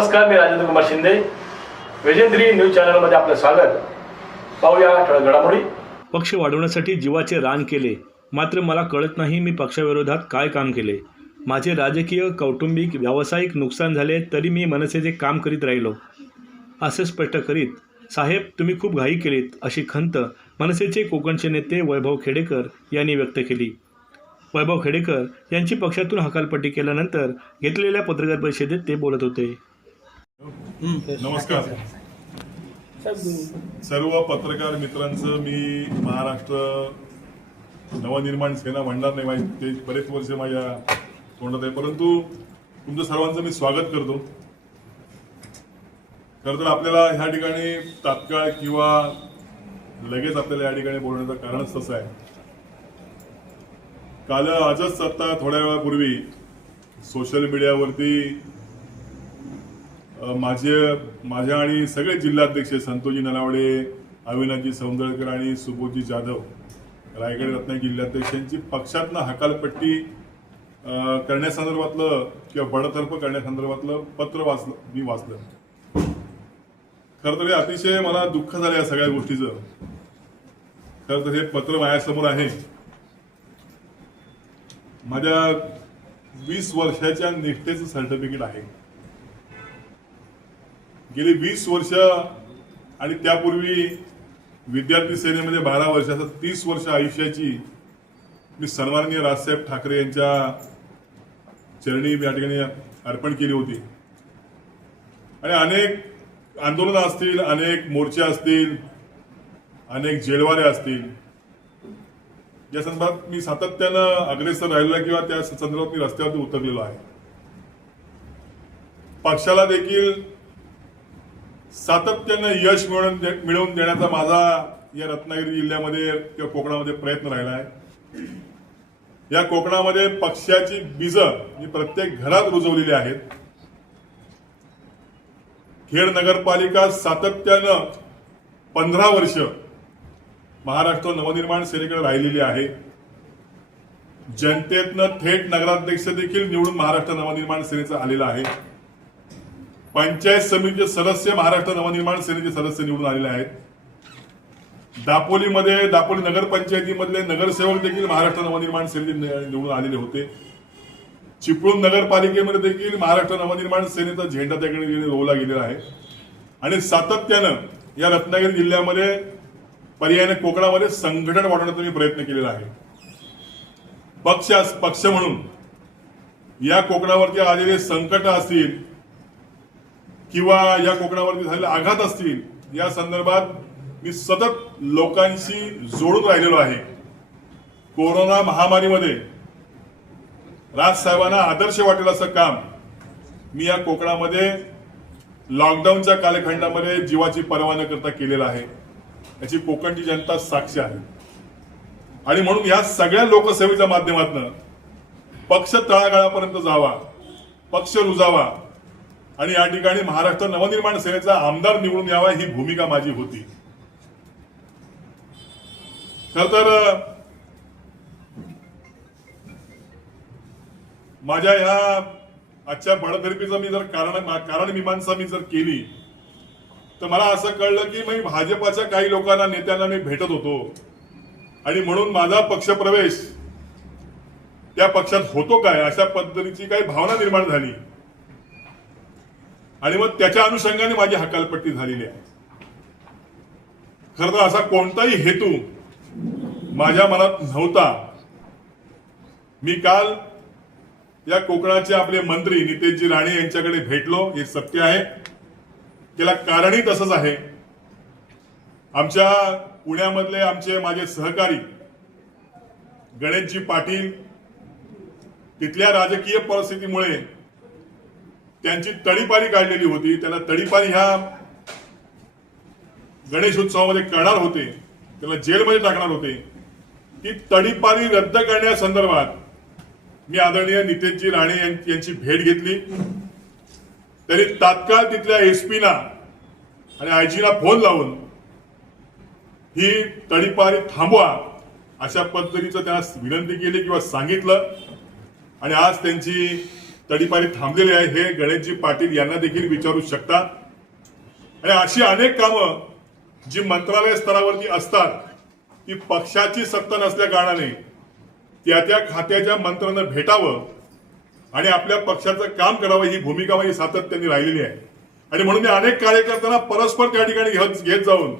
नमस्कार मी राजेंद्र कुमार शिंदे न्यूज मध्ये आपलं स्वागत पाहूया घडामोडी पक्ष वाढवण्यासाठी जीवाचे रान केले मात्र मला कळत नाही मी पक्षाविरोधात काय काम केले माझे राजकीय कौटुंबिक व्यावसायिक नुकसान झाले तरी मी मनसेचे काम करीत राहिलो असे स्पष्ट करीत साहेब तुम्ही खूप घाई केलीत अशी खंत मनसेचे कोकणचे नेते वैभव खेडेकर यांनी व्यक्त केली वैभव खेडेकर यांची पक्षातून हकालपट्टी केल्यानंतर घेतलेल्या पत्रकार परिषदेत ते बोलत होते नमस्कार सर्व पत्रकार मित्रांचं मी महाराष्ट्र नवनिर्माण सेना म्हणणार नाही माहिती ते बरेच वर्ष माझ्या तोंडात आहे परंतु तुमचं सर्वांचं मी स्वागत करतो खर तर आपल्याला ह्या ठिकाणी तात्काळ किंवा लगेच आपल्याला या ठिकाणी बोलण्याचं कारणच तसं आहे काल आजच आता थोड्या वेळापूर्वी सोशल मीडियावरती माझे माझ्या आणि सगळे जिल्हाध्यक्ष संतोषजी नलावडे अविनाजी सौंदळकर आणि सुबोधजी जाधव रायगड रत्ना जिल्हाध्यक्षांची पक्षातनं हकालपट्टी करण्यासंदर्भातलं किंवा बडतर्फ करण्यासंदर्भातलं पत्र वाचलं मी वाचलं खरं तर हे अतिशय मला दुःख झालं या सगळ्या गोष्टीचं खर तर हे पत्र माझ्यासमोर आहे माझ्या वीस वर्षाच्या निष्ठेचं सर्टिफिकेट आहे गेली वीस वर्ष आणि त्यापूर्वी विद्यार्थी सेनेमध्ये बारा वर्षाचा तीस वर्ष आयुष्याची मी सन्माननीय राजसाहेब ठाकरे यांच्या चरणी या ठिकाणी अर्पण केली होती आणि अनेक आंदोलनं असतील अनेक मोर्चे असतील अनेक जेलवारे असतील या संदर्भात मी सातत्यानं अग्रेसर राहिलेला किंवा त्या संदर्भात मी रस्त्यावरती उतरलेलो आहे पक्षाला देखील सातत्यानं यश मिळवून मिळवून देण्याचा माझा या रत्नागिरी जिल्ह्यामध्ये किंवा कोकणामध्ये प्रयत्न राहिला आहे या कोकणामध्ये पक्षाची बीज ही प्रत्येक घरात रुजवलेली आहेत खेड नगरपालिका सातत्यानं पंधरा वर्ष महाराष्ट्र नवनिर्माण सेनेकडे राहिलेली आहे जनतेतनं थेट नगराध्यक्ष देखील निवडून महाराष्ट्र नवनिर्माण सेनेचा आलेला आहे पंचायत समितीचे सदस्य महाराष्ट्र नवनिर्माण सेनेचे सदस्य निवडून आलेले आहेत दापोलीमध्ये दापोली नगरपंचायतीमधले नगरसेवक देखील महाराष्ट्र नवनिर्माण सेनेचे निवडून आलेले होते चिपळूण नगरपालिकेमध्ये देखील महाराष्ट्र नवनिर्माण सेनेचा झेंडा त्याकडे रोवला गेलेला आहे आणि सातत्यानं या रत्नागिरी जिल्ह्यामध्ये पर्यायाने कोकणामध्ये संघटन वाढवण्याचा मी प्रयत्न केलेला आहे पक्ष पक्ष म्हणून या कोकणावरती आलेले संकट असतील किंवा या कोकणावरती झालेले आघात असतील या संदर्भात मी सतत लोकांशी जोडून राहिलेलो आहे कोरोना महामारीमध्ये राजसाहेबांना आदर्श वाटेल असं काम मी या कोकणामध्ये लॉकडाऊनच्या कालखंडामध्ये जीवाची पर्वा न करता केलेलं आहे याची कोकणची जनता साक्षी आहे आणि म्हणून या सगळ्या लोकसेवेच्या माध्यमातून पक्ष तळागाळापर्यंत जावा पक्ष रुजावा आणि या ठिकाणी महाराष्ट्र नवनिर्माण सेनेचा आमदार निवडून यावा ही भूमिका माझी होती खर तर माझ्या ह्या आजच्या बडतर्फीचं मी जर कारण कारण मीमांसा मी जर केली तर मला असं कळलं की मी भाजपाच्या काही लोकांना नेत्यांना मी भेटत होतो आणि म्हणून माझा पक्षप्रवेश त्या पक्षात होतो काय अशा पद्धतीची काही भावना निर्माण झाली आणि मग त्याच्या अनुषंगाने माझी हकालपट्टी झालेली आहे खरं तर असा कोणताही हेतू माझ्या मनात नव्हता मी काल या कोकणाचे आपले मंत्री नितेशजी राणे यांच्याकडे भेटलो हे सत्य आहे त्याला कारणही तसंच आहे आमच्या पुण्यामधले आमचे माझे सहकारी गणेशजी पाटील तिथल्या राजकीय परिस्थितीमुळे त्यांची तडीपारी काढलेली होती त्यांना तडीपारी ह्या गणेशोत्सवामध्ये करणार होते त्याला जेलमध्ये टाकणार होते ती तडीपारी रद्द करण्यासंदर्भात मी आदरणीय नितेशजी राणे यांची भेट घेतली त्यांनी तात्काळ तिथल्या एसपीला आणि आयजीला फोन लावून ही तडीपारी थांबवा अशा पद्धतीचं त्यांना विनंती केली किंवा सांगितलं आणि आज त्यांची तडीपाणी थांबलेले आहे हे गणेशजी पाटील यांना देखील विचारू शकता आणि अशी अनेक कामं जी मंत्रालय स्तरावरती असतात ती पक्षाची सत्ता नसल्या कारणाने त्या त्या खात्याच्या मंत्र्यांना भेटावं आणि आपल्या पक्षाचं काम करावं ही भूमिका माझी सातत्याने राहिलेली आहे आणि म्हणून मी अनेक कार्यकर्त्यांना परस्पर त्या ठिकाणी घेत जाऊन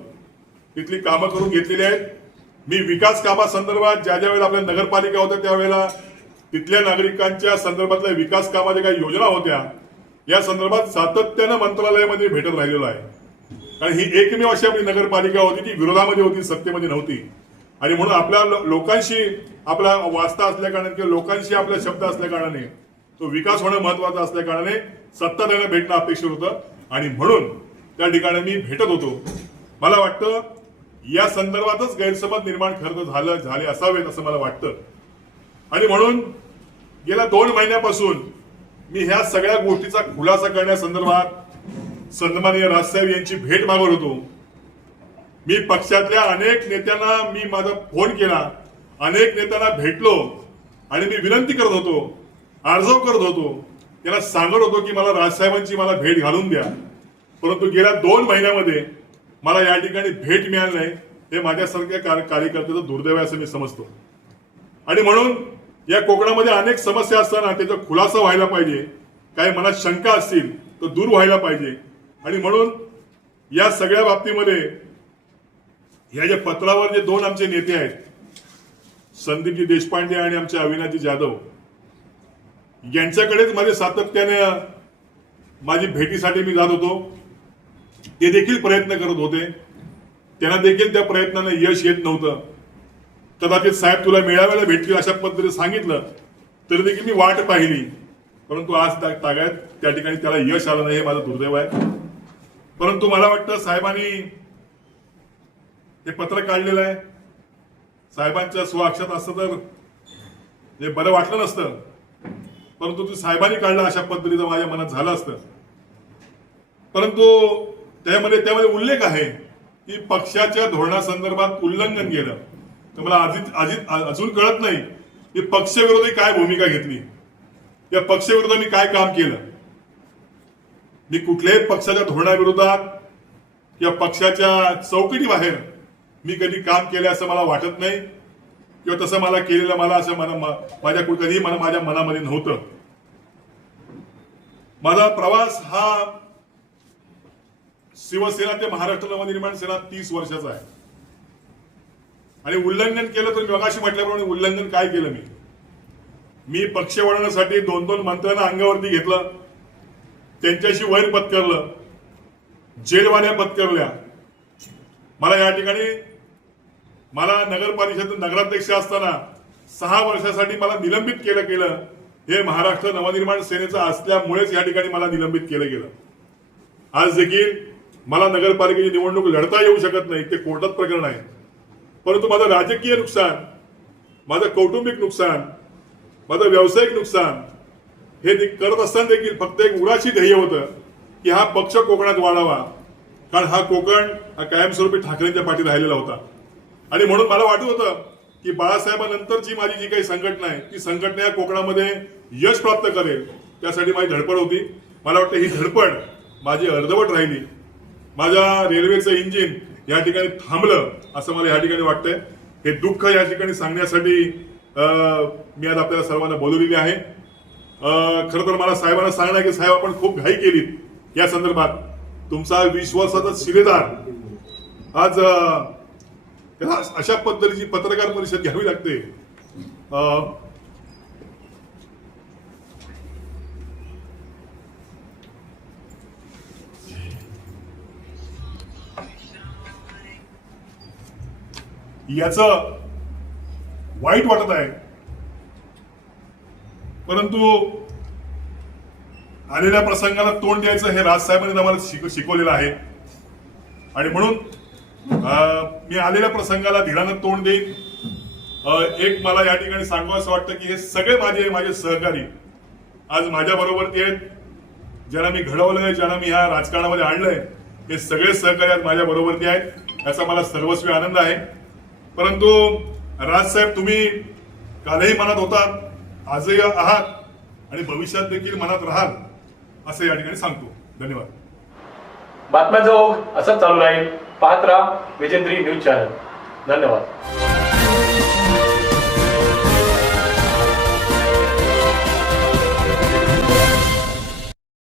तिथली कामं करून घेतलेली आहेत मी विकास कामासंदर्भात ज्या ज्या वेळेला आपल्या नगरपालिका होत्या त्यावेळेला तिथल्या नागरिकांच्या संदर्भातल्या विकास कामाच्या काही योजना होत्या या संदर्भात सातत्यानं मंत्रालयामध्ये भेटत राहिलेलं आहे कारण ही एकमेव अशी आपली नगरपालिका होती ती विरोधामध्ये होती सत्तेमध्ये नव्हती आणि म्हणून आपल्या लोकांशी आपला वास्ता असल्या कारणाने किंवा लोकांशी आपला शब्द असल्या कारणाने तो विकास होणं महत्वाचा असल्या कारणाने सत्ता त्यांना भेटणं अपेक्षित होतं आणि म्हणून त्या ठिकाणी मी भेटत होतो मला वाटतं या संदर्भातच गैरसमज निर्माण खरं झालं झाले असावेत असं मला वाटतं आणि म्हणून गेल्या दोन महिन्यापासून मी ह्या सगळ्या गोष्टीचा खुलासा करण्यासंदर्भात सन्माननीय राजसाहेब यांची भेट मागत होतो मी पक्षातल्या अनेक नेत्यांना मी माझा फोन केला अनेक नेत्यांना भेटलो आणि मी विनंती करत होतो अर्जव करत होतो त्याला सांगत होतो की मला राजसाहेबांची मला भेट घालून द्या परंतु गेल्या दोन महिन्यामध्ये मला या ठिकाणी भेट मिळाली नाही हे माझ्यासारख्या कार्यकर्त्याचं दुर्दैव असं मी समजतो आणि म्हणून या कोकणामध्ये अनेक समस्या असताना त्याचा खुलासा व्हायला पाहिजे काही मनात शंका असतील तर दूर व्हायला पाहिजे आणि म्हणून या सगळ्या बाबतीमध्ये या ज्या पत्रावर जे दोन आमचे नेते आहेत संदीपजी देशपांडे आणि आमचे अविनाशजी जाधव यांच्याकडेच माझे सातत्याने माझी भेटीसाठी मी जात होतो ते देखील प्रयत्न करत होते त्यांना देखील त्या प्रयत्नांना यश येत नव्हतं कदाचित साहेब तुला मेळाव्याला भेटतील अशा पद्धतीने सांगितलं तरी देखील मी वाट पाहिली परंतु आज तागायत त्या ठिकाणी त्याला यश आलं नाही हे माझं दुर्दैव आहे परंतु मला वाटतं साहेबांनी हे पत्र काढलेलं आहे साहेबांच्या स्वाक्षात असत तर हे बरं वाटलं नसतं परंतु तू साहेबांनी काढलं अशा पद्धतीचं माझ्या मनात झालं असतं परंतु त्यामध्ये त्यामध्ये उल्लेख आहे की पक्षाच्या धोरणासंदर्भात उल्लंघन केलं तर मला अजित अजित अजून कळत नाही की पक्षविरोधी काय भूमिका घेतली या मी काय काम केलं मी कुठल्याही पक्षाच्या धोरणाविरोधात या पक्षाच्या चौकटी बाहेर मी कधी काम केलं असं मला वाटत नाही किंवा तसं मला केलेलं मला असं मला माझ्या कधीही मला माझ्या मनामध्ये नव्हतं माझा प्रवास हा शिवसेना ते महाराष्ट्र नवनिर्माण सेना तीस वर्षाचा आहे आणि उल्लंघन केलं तर मगाशी म्हटल्याप्रमाणे उल्लंघन काय केलं मी मी पक्ष वाढवण्यासाठी दोन दोन मंत्र्यांना अंगावरती घेतलं त्यांच्याशी वैर पत्करलं जेलवाड्या पत्करल्या मला या ठिकाणी मला नगरपालिकेतून नगराध्यक्ष असताना सहा वर्षासाठी मला निलंबित केलं गेलं हे महाराष्ट्र नवनिर्माण सेनेचं असल्यामुळेच या ठिकाणी मला निलंबित केलं गेलं आज देखील मला नगरपालिकेची निवडणूक लढता येऊ शकत नाही ते कोर्टात प्रकरण आहे परंतु माझं राजकीय नुकसान माझं कौटुंबिक नुकसान माझं व्यावसायिक नुकसान हे करत असताना देखील फक्त एक उराशी ध्येय होतं की हा पक्ष कोकणात वाढावा कारण हा कोकण हा कायमस्वरूपी ठाकरेंच्या पाठी राहिलेला होता आणि म्हणून मला वाटत होतं की बाळासाहेबांनंतरची माझी जी काही संघटना आहे ती संघटना या कोकणामध्ये यश प्राप्त करेल त्यासाठी माझी धडपड होती मला वाटतं ही धडपड माझी अर्धवट राहिली माझ्या रेल्वेचं इंजिन या ठिकाणी थांबलं असं मला या ठिकाणी वाटतंय हे दुःख या ठिकाणी सांगण्यासाठी मी आज आपल्याला सर्वांना बोलवलेली आहे खरं तर मला साहेबांना सांगणार की साहेब आपण खूप घाई केली या संदर्भात तुमचा विश्वासाचा शिलेदार आज अशा पद्धतीची पत्रकार परिषद घ्यावी लागते याच वाईट वाटत आहे परंतु आलेल्या प्रसंगाला तोंड द्यायचं हे राजसाहेबांनी आम्हाला शिकवलेलं आहे आणि म्हणून मी आलेल्या प्रसंगाला धीरानं तोंड देईन एक मला या ठिकाणी सांगावं असं वाटतं की हे सगळे माझे माझे सहकारी आज माझ्याबरोबर ते आहेत ज्यांना मी घडवलंय ज्यांना मी ह्या राजकारणामध्ये आणलंय हे सगळे सहकारी आज माझ्याबरोबर ते आहेत याचा मला सर्वस्वी आनंद आहे परंतु राजसाहेब तुम्ही कालही मनात होता आजही आहात आणि भविष्यात देखील मनात राहाल असं या ठिकाणी सांगतो धन्यवाद बातम्या ओघ असंच चालू राहील पाहत राहा विजेंद्री न्यूज चॅनल धन्यवाद